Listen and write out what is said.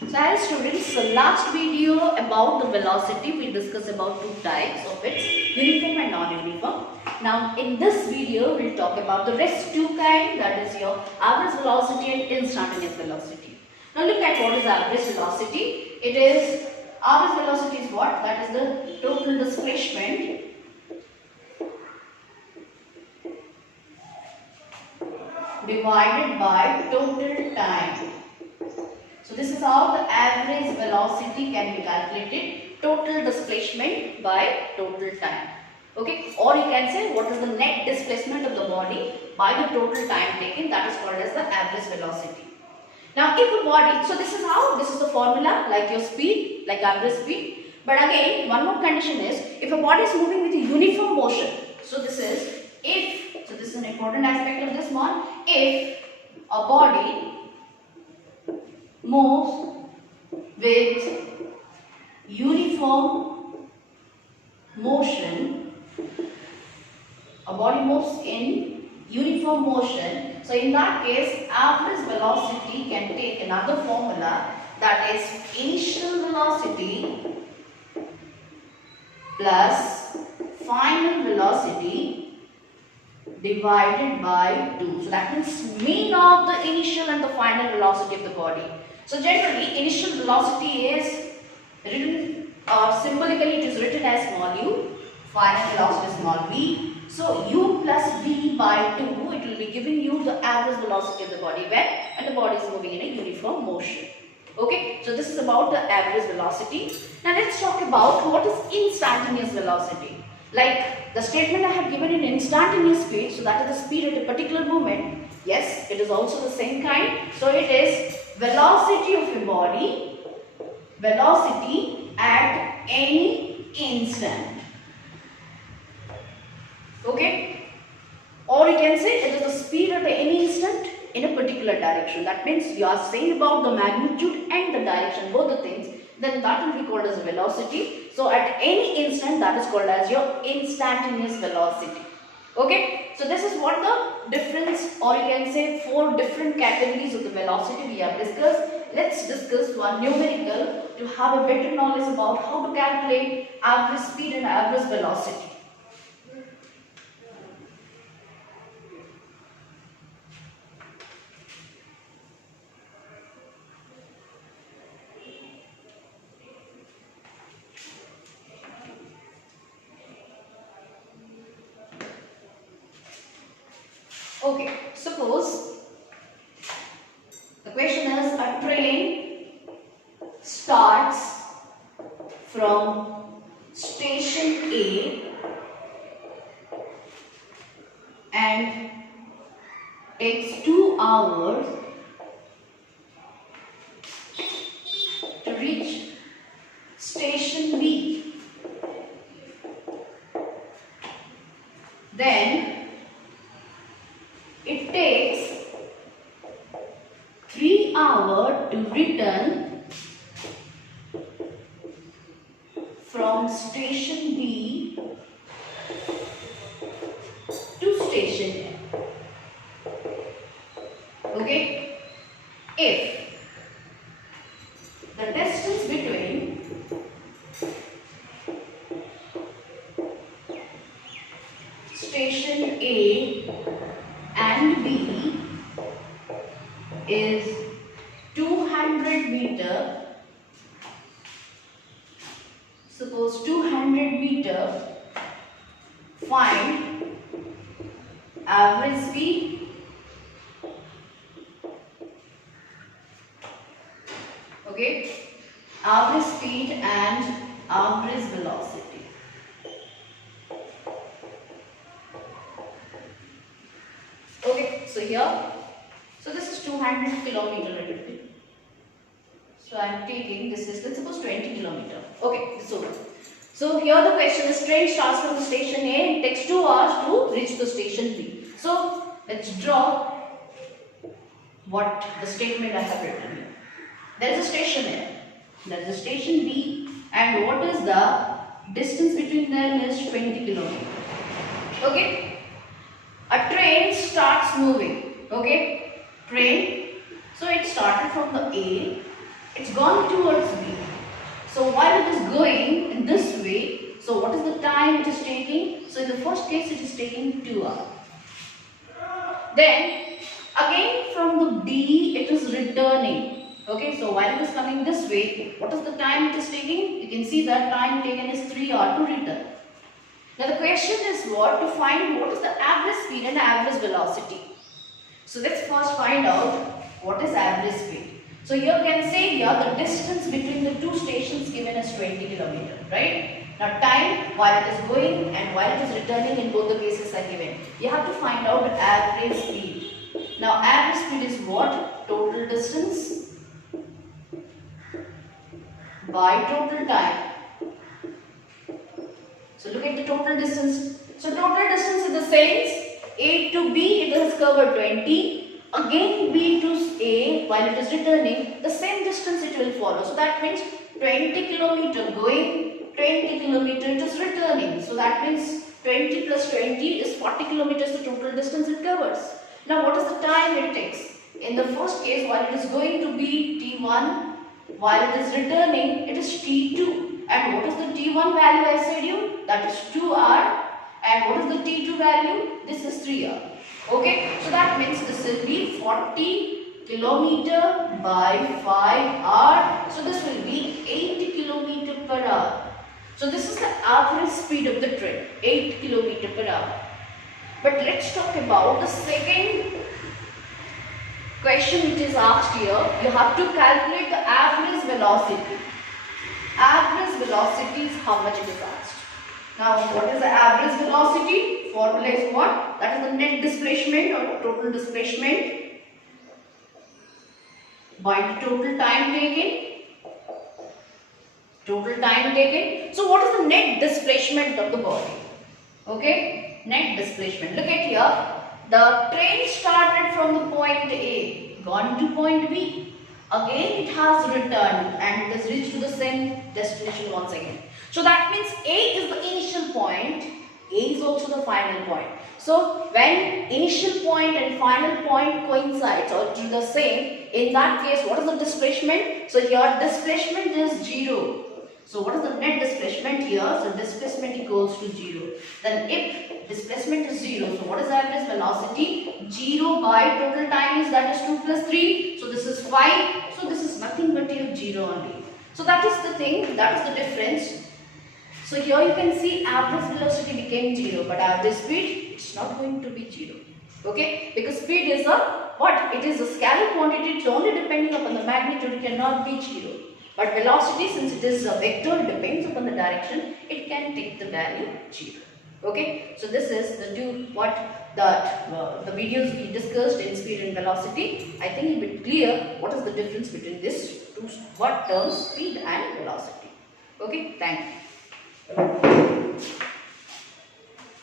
So as students, the last video about the velocity, we discussed about two types of its, uniform and non-uniform. Now in this video, we'll talk about the rest two kind, that is your average velocity and instantaneous velocity. Now look at what is average velocity. It is, average velocity is what? That is the total displacement divided by total time. So this is how the average velocity can be calculated, total displacement by total time. Okay, or you can say what is the net displacement of the body by the total time taken, that is called as the average velocity. Now if a body, so this is how, this is the formula like your speed, like average speed. But again, one more condition is, if a body is moving with a uniform motion, so this is, if, so this is an important aspect of this one, if a body moves with uniform motion, a body moves in uniform motion, so in that case average velocity can take another formula, that is initial velocity plus final velocity divided by 2. So that means mean of the initial and the final velocity of the body. So generally initial velocity is written, symbolically it is written as small u, final velocity is small v. So u plus v by 2, it will be giving you the average velocity of the body when the body is moving in a uniform motion. Okay, so this is about the average velocity. Now let's talk about what is instantaneous velocity. Like the statement I have given in instantaneous speed, so that is the speed at a particular moment. Yes, it is also the same kind. So it is velocity of a body, velocity at any instant. Okay, or you can say it is the speed at any instant in a particular direction. That means you are saying about the magnitude and the direction, both the things, then that will be called as velocity. So at any instant, that is called as your instantaneous velocity. Okay, so this is what the difference, or you can say four different categories of the velocity we have discussed. Let's discuss one numerical to have a better knowledge about how to calculate average speed and average velocity. Okay, suppose the question is, a train starts from station A and takes 2 hours to reach station B. Then it takes 3 hours to return from station B to station A. Okay? If the distance between station A and B is 200 meter, suppose 200 meter, find average speed, okay, average speed and average velocity. Okay, so here, so this is 200 kilometer. So I am taking this is, let's suppose 20 kilometer. Okay, this over. So here the question is, train starts from the station A and takes 2 hours to reach the station B. So let's draw what the statement I have written here. There is a station A, there is a station B, and what is the distance between them is 20 kilometers. Okay, a train starts moving. Okay, train, so it started from the A It's gone towards B. So while it is going in this way, so what is the time it is taking? So in the first case it is taking 2 hours. Then again from the D it is returning. Okay, so while it is coming this way, what is the time it is taking? You can see that time taken is 3 hours to return. Now the question is what? To find what is the average speed and average velocity. So let's first find out what is average speed. So here you can say here the distance between the two stations given as 20 km, right? Now time while it is going and while it is returning in both the cases are given. You have to find out average speed. Now average speed is what? Total distance by total time. So look at the total distance. So total distance in the sense A to B it has covered 20. Again B to A while it is returning, the same distance it will follow. So that means 20 km going, 20 km it is returning. So that means 20 plus 20 is 40 kilometers the total distance it covers. Now what is the time it takes? In the first case while it is going to be T1, while it is returning it is T2. And what is the T1 value I said you? That is 2 hours. And what is the T2 value? This is 3 hours. Okay, so that means this will be 40 kilometer by 5 hours. So this will be 80 kilometer per hour. So this is the average speed of the train, 8 kilometer per hour. But let's talk about the second question which is asked here. You have to calculate the average velocity. Average velocity is how much it is asked. Now what is the average velocity? Formula is what? That is the net displacement or total displacement by the total time taken. Total time taken. So what is the net displacement of the body? Okay, net displacement. Look at here. The train started from the point A, gone to point B. Again it has returned and it has reached to the same destination once again. So that means A is the initial point, A is also the final point. So when initial point and final point coincides or to the same, in that case what is the displacement? So your displacement is 0. So what is the net displacement here? So displacement equals to 0. Then if displacement is 0, so what is the average velocity? 0 by total time is, that is 2 plus 3. So this is 5. So this is nothing but your 0 only. So that is the thing, that is the difference. So here you can see average velocity became 0, but average speed it's not going to be 0. Okay, because speed is a what? It is a scalar quantity. It's only depending upon the magnitude. It cannot be 0. But velocity, since it is a vector, depends upon the direction, it can take the value 0. Okay, so this is the the videos we discussed in speed and velocity. I think it will be clear what is the difference between these two terms, speed and velocity. Okay, thank you.